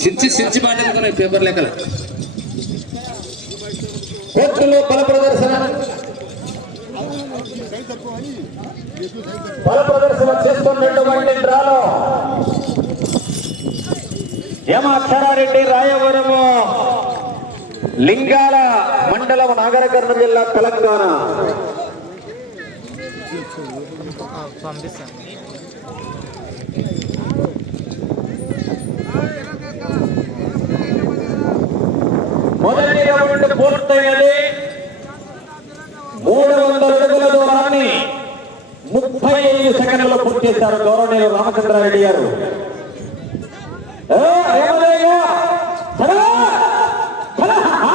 సించి సించి పాటలు పేపర్ లెక్కలు. కోర్టులో బల ప్రదర్శన. బల ప్రదర్శన చేస్తున్నటువంటి డ్రాలో. యమ అక్షరారెడ్డి రాయవరము. లింగాల మండలం నాగరకర్ణ జిల్లా తెలంగాణ మొదటి రౌండ్ పూర్తయినది మూడు వందల అడుగుల దూరాన్ని ముప్పై ఐదు సెకండ్లలో పూర్తి చేశారు గౌరవనీయులు రామచంద్రారెడ్డి గారు ఏమయ్యా? సరే? ఆ?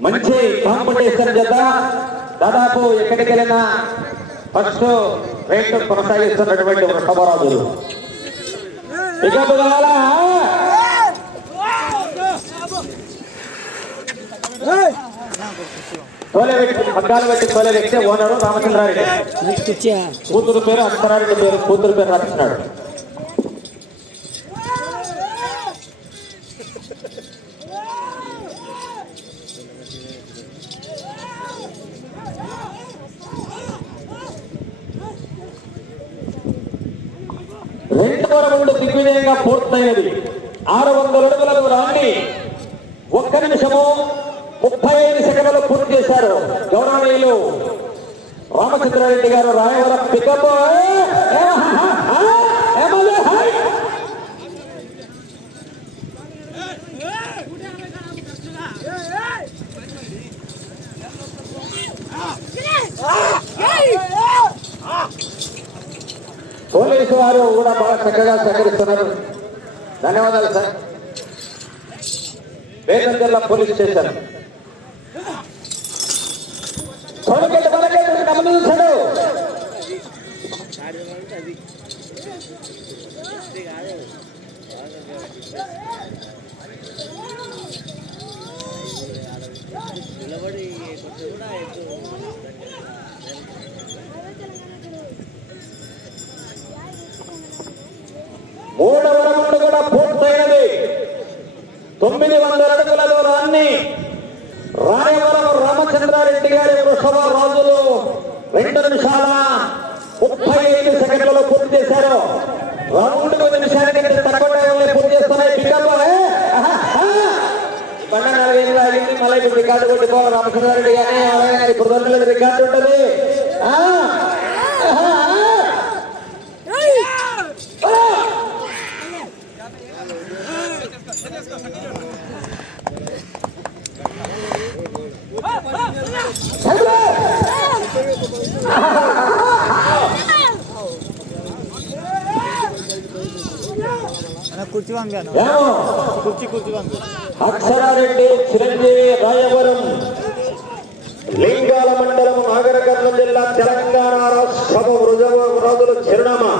మంచి కాంపిటీషన్ జత దాదాపు ఎక్కడికి వెళ్ళినా ఫస్ట్ రేట్ కొనసాగిస్తున్నటువంటి వృషభరాజులు పికప్ కావాలా? తోలే వ్యక్తి పగ్గాలు పెట్టి తోలే వ్యక్తి ఓనరు రామచంద్రారెడ్డి. కూతురు పేరు అక్షరారెడ్డి పేరు కూతురు పేరు రాస్తున్నాడు రెండవ రౌండ్ దిగ్విజయంగా పూర్తయినది. ఆరు వందల అడుగుల దూరాన్ని ఒక్క నిమిషము ముప్పై ఐదు సెకండ్లు పూర్తి చేశారు. గౌరవనీయులు రామచంద్రారెడ్డి గారు రాయవరం పికప్ పోలీసు వారు కూడా బాగా చక్కగా సహకరిస్తున్నారు. ధన్యవాదాలు సార్. వేదం జిల్లా పోలీస్ స్టేషన్. నిలబడి కొంచెం కూడా ఎక్కువ రౌండ్ కూడా పూర్తయినది తొమ్మిది వందల అడుగుల దూరాన్ని రాయవరం రామచంద్రారెడ్డి గారి వృషభ రాజులు రెండు నిమిషాల ముప్పై ఐదు సెకండ్లలో పూర్తి చేశారు. రౌండ్ నిమిషానికి తక్కువ టైంలో పూర్తి చేస్తున్నాయి. పికప్ బండ నాలుగైదు ఆగింది మళ్ళీ ఇప్పుడు రికార్డు కొట్టుకోవాలి. రామచంద్రారెడ్డి గారి అలాగే ఇప్పుడు రెండు రికార్డు ఉంటుంది ఆ, ఆహా, ఆ. అన్న కుర్చీ పంపాను ఏమో కుర్చీ కుర్చీ పంపాను అక్షరారెడ్డి చిరంజీవి రాయవరం లింగాల మండలం నాగరకర్ణం జిల్లా తెలంగాణ రాష్ట్ర రాజుల చిరునామా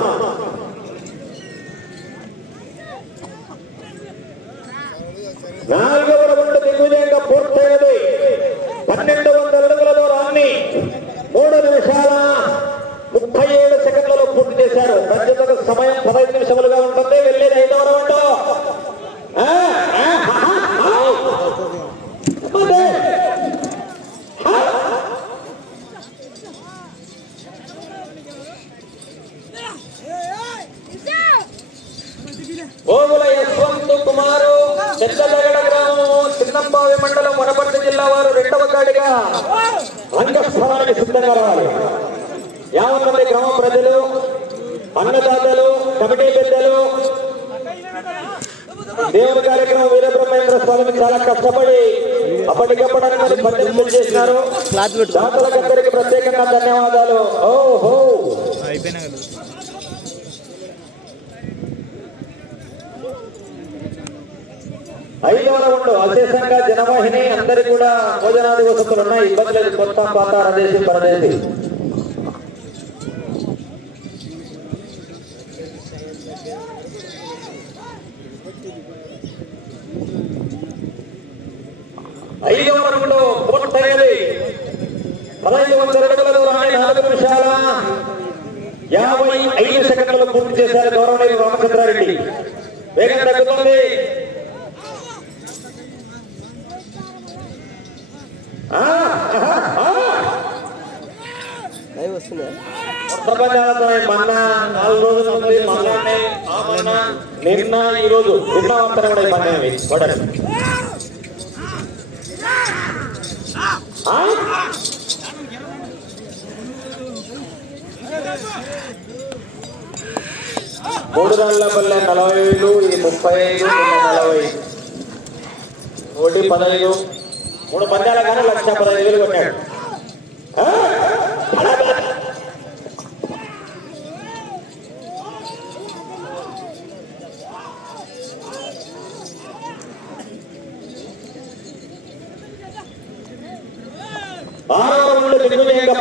నాలుగవ రౌండ్ దిగ్విజయంగా పూర్తయినది పన్నెండు వందల అడుగుల దూరాన్ని మూడు నిమిషాల ముప్పై ఏడు సెకండ్లలో పూర్తి చేశారు రద్యతకు సమయం పదహైదు నిమిషములుగా ఉంటుంది వెళ్ళేది ఐదవ రౌండ్ ఆ, ఆ, ఆ, ఆ. అదే. ఓగుల యశ్వంత్ పెద్దదగడ గ్రామము చిన్నంబావి మండలం వనపర్తి జిల్లా వారు రెండవ గాడిగా. రంగస్థలానికి సిద్ధంగా రావాలి. మంది గ్రామ ప్రజలు అన్నదాతలు కమిటీ పెద్దలు దేవుని కార్యక్రమం వీరబ్రహ్మేంద్ర స్వామిని చాలా కష్టపడి అప్పటికప్పుడు పద్దెనిమిది చేసినారు. దాతలకందరికి ప్రత్యేకంగా ధన్యవాదాలు. ఓహో. అయిపోయినా ఐదవ రౌండ్ అశేషంగా జనవాహిని అందరి కూడా భోజనాది వసతులు ఉన్నాయి ఇబ్బంది లేదు కొత్త పాత రదేశి పరదేశి. ఐదవ రౌండ్ పూర్తయినది పదహైదు వందల అడుగుల దూరాన్ని నాలుగు నిమిషాల యాభై ఐదు సెకండ్లు పూర్తి చేశారు గౌరవనీయ రామచంద్రారెడ్డి. వేగం తగ్గుతుంది ఆ, మొన్న నాలుగు ఉంది మొన్ననే ఆ మొన్న నిన్న ఈ రోజు నిన్న అంతా కూడా ఈ మూడు నెలల పల్లె నలభై ఐదు ఇది ముప్పై ఐదు నలభై. ఒకటి పదహైదు. మూడు పందాల కానీ లక్ష పదహైదు వేలు కొట్టాడు.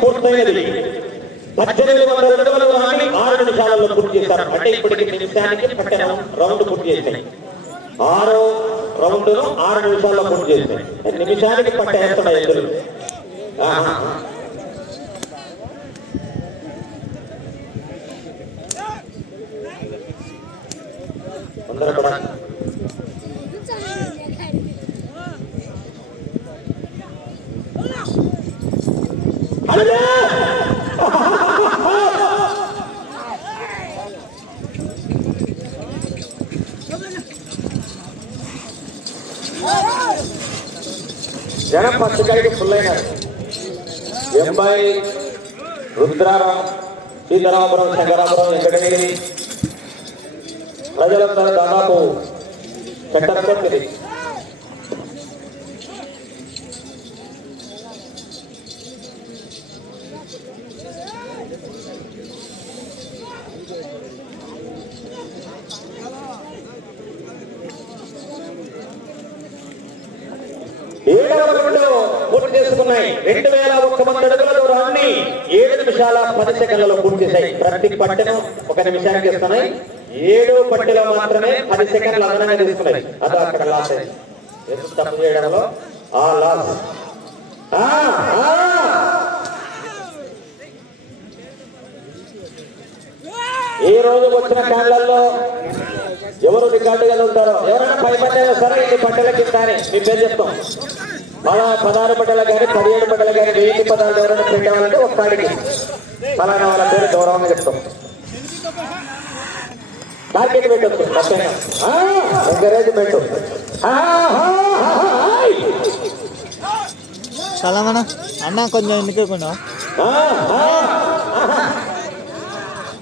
పూర్తయినది. పద్దెనిమిది వందల అడుగుల దూరాన్ని ఆరు నిమిషాలలో పూర్తి చేశారు. అంటే ఇప్పటికి నిమిషానికి పట్టణ రౌండ్ పూర్తి చేశాయి. ఆరో రౌండ్ ఆరు నిమిషాల్లో పూర్తి చేశాయి నిమిషానికి పట్టేస్తున్నాయి ఎదురు ఆహా. తొందరపడ అదే జనం పచ్చకాయకి ఫుల్ అయినారు ఎంబై రుద్రారం సీతారామపురం శంకరాపురం వెంకటగిరి. ప్రజలందరూ దాదాపు చట్టకొట్టింది ఏడవ రౌండ్ పూర్తి చేసుకున్నాయి రెండు వేల ఒక్క మంది అడుగుల దూరాన్ని ఏడు నిమిషాల పది సెకండ్లలో పూర్తి చేశాయి. ప్రతి పట్టెను ఒక నిమిషానికి ఇస్తున్నాయి ఏడు పట్టెలో మాత్రమే పది సెకండ్లు అదనంగా తీసుకున్నాయి. అది అక్కడ లాస్ అయింది. తప్పు చేయడంలో ఆ లాస్. ఈ రోజు వచ్చిన కాళ్ళల్లో ఎవరు రికార్డుగా ఉంటారో? ఎవరైనా పది పట్టెలు సరే ఇది పట్టెల కింద అని? మీ పేరు చెప్తాం. అలా పదహారు పట్టెలు కానీ పదిహేడు పట్టెలు కానీ వెయ్యి పదాలు ఎవరైనా పెట్టామంటే ఒక్కడికి. ఫలానా వాళ్ళ పేరు గౌరవంగా చెప్తాం. టార్గెట్ పెట్టొచ్చు ఎంకరేజ్ పెట్టు. కలమన అన్న కొంచెం ఎందుకేకుండా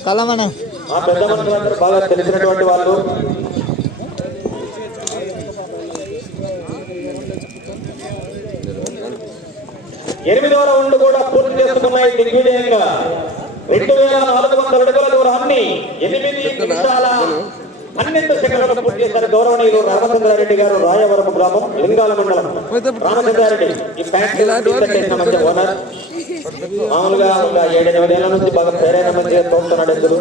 కలమన ఆ పెద్ద మనుషులందరూ బాగా తెలిసినటువంటి వాళ్ళు. ఎనిమిదవ రౌండ్ కూడా పూర్తి చేసుకున్నాయి దిగ్విజయంగా రెండు వేల నాలుగు వందల అడుగుల దూరాన్ని ఎనిమిది నిమిషాల పన్నెండు సెకండ్లు పూర్తి చేశారు గౌరవనీయులు రామచంద్రారెడ్డి గారు రాయవరం గ్రామం లింగాల మండలం రామచంద్రారెడ్డి ఈ ఫ్యాక్టరీ ఓనర్ మామూలుగా ఒక ఏడు ఎనిమిది ఏళ్ళ నుంచి బాగా పేరైన మంచిగా తోడుతున్నాడు ఎందుకు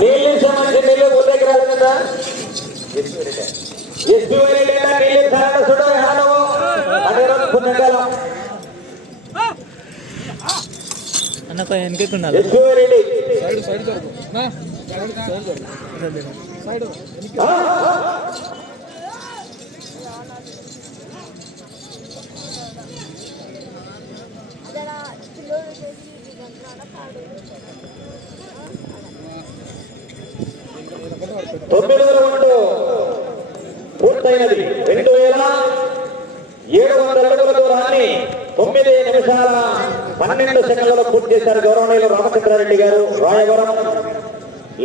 నీళ్ళు ఇచ్చామంటే నీళ్ళు ఊళ్ళకి రాదు అన్న పై వెనకకుండా సైడ్ సైడ్ సైడ్ సైడ్ పన్నెండు సెకండ్లలో పూర్తి చేశారు గౌరవనీయులు రామచంద్రారెడ్డి గారు రాయవరం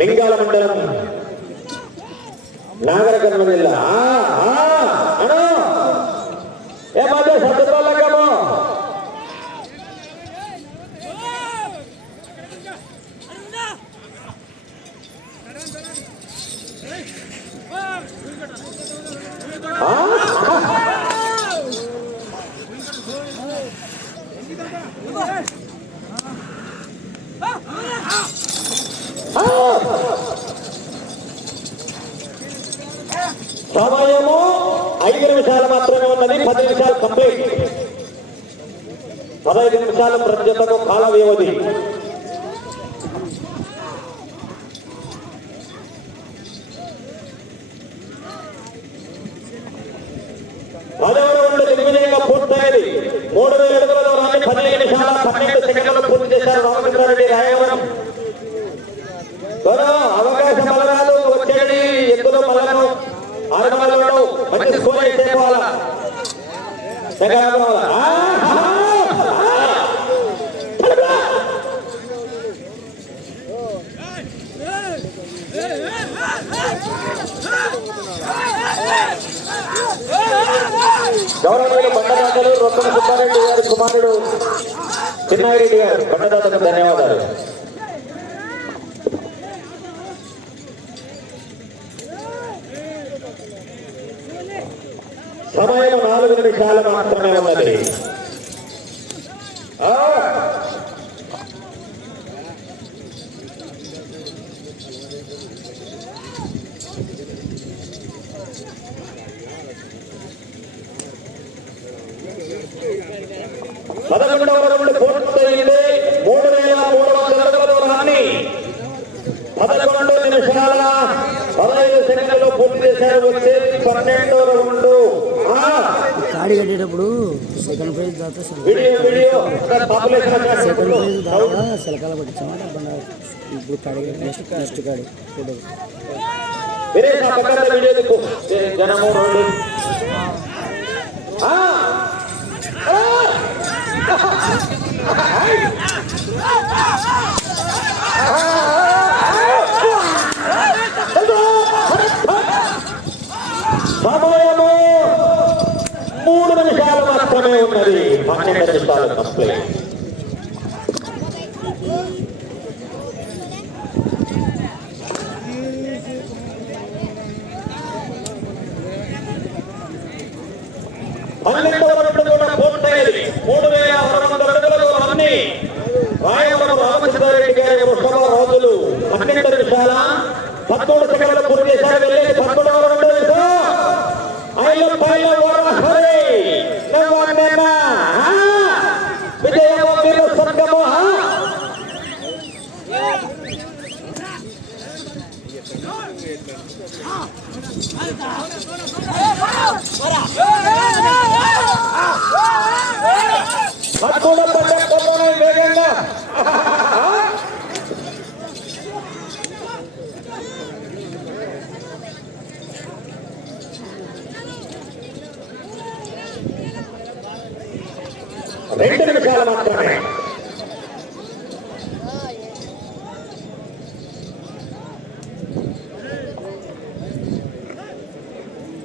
లింగాల మండలం నాగరకర్ణ జిల్లా. ఏ బాధ్యత సమయము ఐదు నిమిషాలు మాత్రమే ఉన్నది పది నిమిషాలు కంప్లీట్. పదహైదు నిమిషాలు ప్రత్యేకతో కాల వ్యవధి సెకండ్ పోవాలా. ఆహా! గౌరవనీయులు బండదాతలు రొక్కల సుబ్బారెడ్డి గారి కుమారుడు చిన్నారెడ్డి గారు బండదాతకు ధన్యవాదాలు సమయం నాలుగు నిమిషాలు మాత్రమే ఉన్నది. ఆ! పదకొండవ రౌండ్ పూర్తయింది. మూడు వేల మూడు వందల అడుగుల దూరాన్ని పదకొండు నిమిషాల పదహైదు సెకండ్లు పూర్తి చేశారు. వచ్చి పన్నెండో కాడి కట్టేటప్పుడు సెకండ్ ప్రైజ్ దాకా సెకండ్ ప్రైజ్ దాకా శిలకాల నాకు ఇప్పుడు కాడి నెక్స్ట్ నెక్స్ట్ కాడి ఫోటో వేరే నా పక్కన వీడియో దిక్కు జనము రోడ్డు ఆ! ఆ! సమయము మూడు పక్కనే ఉన్నది. పన్నెండు నిమిషాలు కంప్లీట్ పన్నెండవ కూడా పూర్తయింది మూడు వేల వందల రాయవరం రామచంద్రారెడ్డి గారి రోజులు పన్నెండు నిమిషాల పదమూడు సెకండ్లు పూర్తి చేశారు. వెళ్ళేది పదమూడవ రౌండ్ నిమిషం ఐదు పైల ఓరహరి నవ్వన్నెన్న విజయము వీరు స్వర్గము ఆ? పదమూడు పన్నెండు వేగంగా రెండు నిమిషాలు మాత్రమే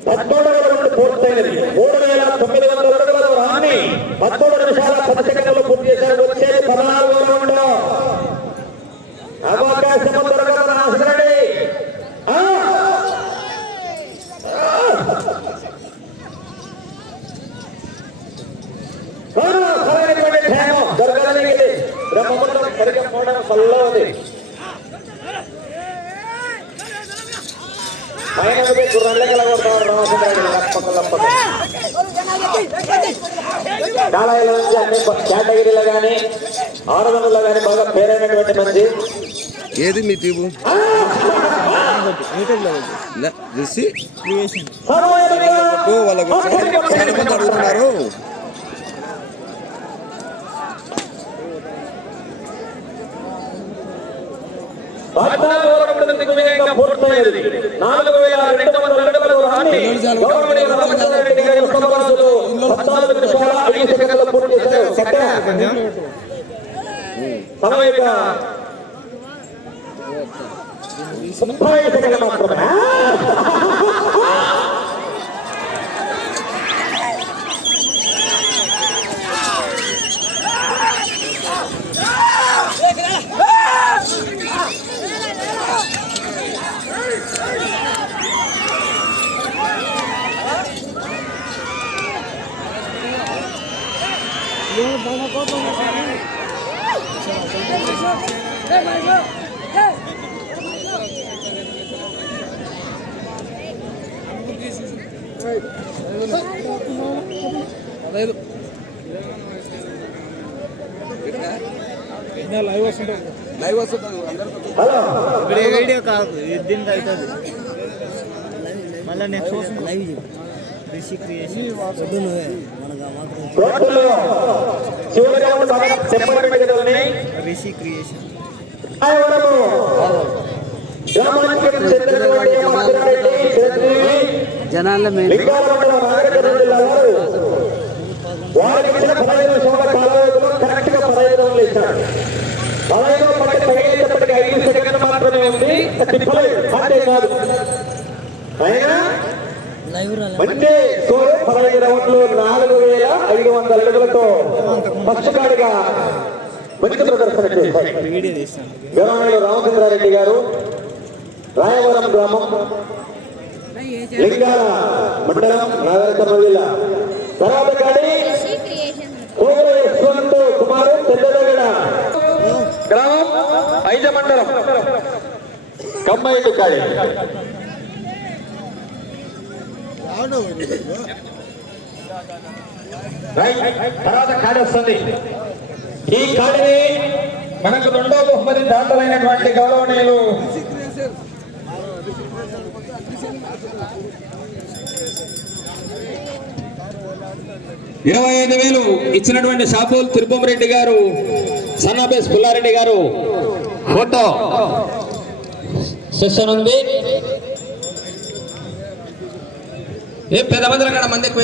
పద్మూడవ పూర్తయినది మూడు వేల తొమ్మిది వందల అడుగుల దూరాన్ని పదమూడు నిమిషాల పది సెకండ్లు పూర్తి చేశారు వచ్చేది పద్నాలుగో రౌండ్ అవకాశం దొరకదు నాశనండి సరైనటువంటి టైం దొరకడానికి ఉంది. పైన కలగొడతారు లప్పక లప్పక కాలాయిల నుంచి అన్ని కేటగిరీలో కానీ కానీ బాగా పేరైనటువంటి మంది. ఏది మీ లే, చూసి వాళ్ళ గురించి అడుగుతున్నారు. పద్నాలుగు వరకు దిగ్విజయంగా పూర్తయినది. నాలుగు వేల రెండు వందల అడుగుల దూరాన్ని గౌరవనీయ రామచంద్రారెడ్డి గారి ఉత్తమవాసులు పద్నాలుగు నిమిషాల ఐదు పూర్తి ముప్పై మాత్రమే. వీడియో కాదు దీనికి అవుతుంది మళ్ళీ నెక్స్ట్ వస్తుంది live Rishi Creation Rishi Creation ఆయనము గ్రామానికి చెందినటువంటి మధురెడ్డి చిరంజీవి జనాల్లో మెయిన్ లింగాల మండలం నాగరికత జిల్లా వారు వారికి ఇచ్చిన పదహైదు కరెక్ట్గా పదహైదు వందలు ఇచ్చాడు పదహైదు పట్టి ఐదు మాత్రమే ఉంది. తిప్పలేదు. అంటే కాదు. అయినా లైవ్ రాలే మంచి స్కోర్ పదహైదు రౌండ్లు నాలుగు వేల ఐదు వందల అడుగులతో ఫస్ట్ గాడిగా మంచి ప్రదర్శన తీస్తాను గౌరవనీయులు రామచంద్రారెడ్డి గారు రాయవరం గ్రామం లింగాల మండలం నాగరికర్మ జిల్లా. తర్వాత క్రియేషన్ కోవల యశ్వంత్ కుమారు పెద్దదగడ గ్రామం ఐజ మండలం కాడి రైట్. తర్వాత కాడి వస్తుంది ఈ కాడిని మనకు రెండో బహుమతి దాతలైనటువంటి గౌరవనీయులు ఇరవై ఐదు వేలు ఇచ్చినటువంటి షాపుల్ తిరుపతిరెడ్డి గారు సన్నాబేస్ పుల్లారెడ్డి గారు. ఫోటో. సెషన్ ఉంది ఏ పెద్ద మందిలో మంది ఎక్కువ